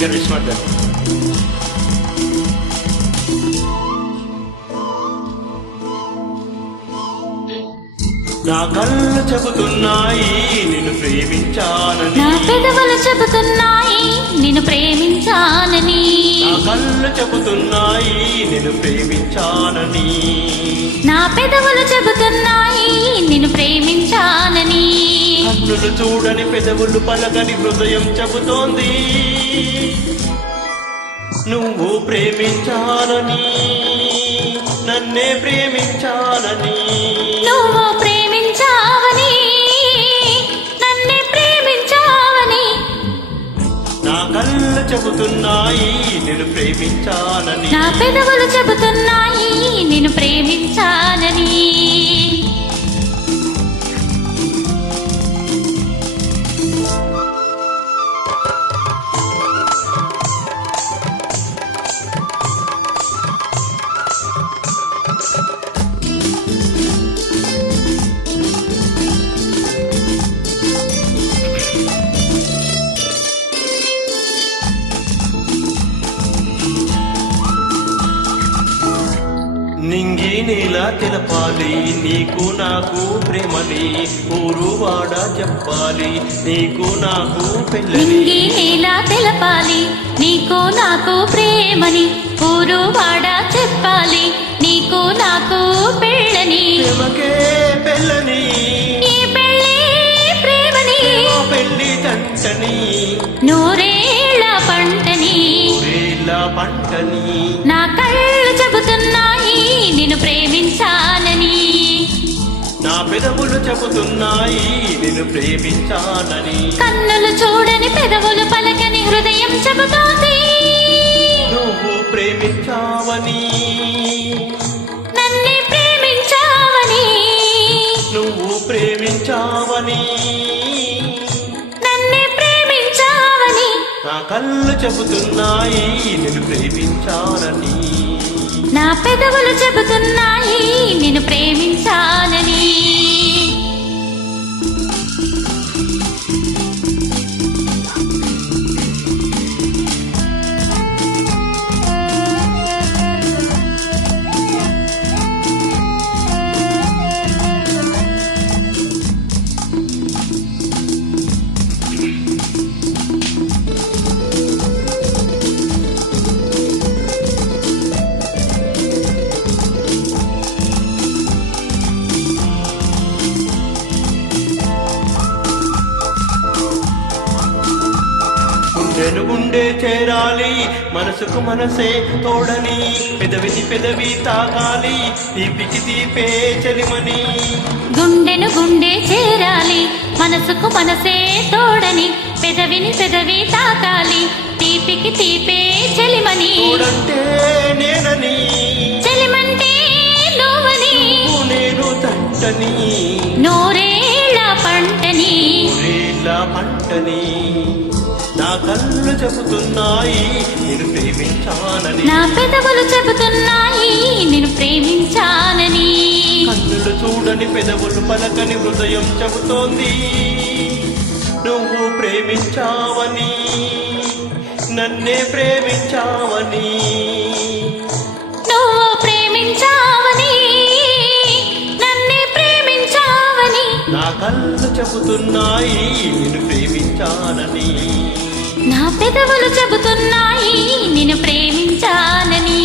Singer Vishwanath. నా కళ్ళు చెబుతున్నాయి నిన్ను ప్రేమించానని, నా పెదవులు చెబుతున్నాయి నిన్ను ప్రేమించానని, నా కళ్ళు చెబుతున్నాయి నిన్ను ప్రేమించానని, నా పెదవులు చెబుతున్నాయి నిన్ను ప్రేమించానని. కన్నులు చూడని పెదవులు పలకని హృదయం చెబుతోంది నువ్వు ప్రేమించాలని, నన్నే ప్రేమించాలని. నువ్వు ప్రేమించావని నన్నే ప్రేమించావని, నా కళ్ళు చెబుతున్నాయి నిన్ను ప్రేమించానని, నా పెదవులు చెబుతున్నాయి నిన్ను ప్రేమించానని. నింగి నీలా తెలపాలి నీకు నాకు ప్రేమని, ఊరు వాడ చెప్పాలి నీకు నాకు పెళ్ళని. నింగి నీలా తెలపాలి నీకు నాకు ప్రేమని, ఊరు వాడ చెప్పాలి నీకు నాకు పెళ్ళని. ప్రేమకే పెళ్ళని, ఈ పెళ్ళి ప్రేమని, పెళ్ళి తంటని, నూరేళ్ల పంటని. ఊరేళ్ళ పంటని. నా కళ్ళు చెబుతున్నాయి నిన్ను ప్రేమించానని, నా పెదవులు చెబుతున్నాయి నిన్ను ప్రేమించానని. కన్నులు చూడని పెదవులు పలకని హృదయం చెబుతోంది నువ్వు ప్రేమించావని, నన్నే ప్రేమించావని. నువ్వు ప్రేమించావని, నన్నే ప్రేమించావని. నా కళ్ళు చెబుతున్నాయి నిన్ను ప్రేమించానని, నా పెదవులు చెబుతున్నాయి నిన్ను ప్రేమించానని. గుండెను గుండె చేరాలి మనసుకు మనసే తోడని, పెదవిని పెదవి తాకాలి తీపికి తీపే చెలిమని. గుండెను గుండె చేరాలి మనసుకు మనసే తోడని, పెదవిని పెదవి తాకాలి తీపికి తీపే చెలిమని. తోడంటే నేనని, చెలిమంటే నువ్వని, నేను తంటని, నూరేళ్ల పంటని. ఊరేళ్ళ పంటని. నా కళ్ళు చెబుతున్నాయి నేను ప్రేమించానని, నా పెదవులు చెబుతున్నాయి నిన్ను ప్రేమించానని. కన్నులు చూడని పెదవులు పలకని హృదయం చెబుతోంది నువ్వు ప్రేమించావని, నన్నే ప్రేమించావని. నువ్వు ప్రేమించావని నన్నే ప్రేమించావని, నా కళ్ళు చెబుతున్నాయి నేను ప్రేమించానని, నా పెదవులు చెబుతున్నాయి నిన్ను ప్రేమించానని.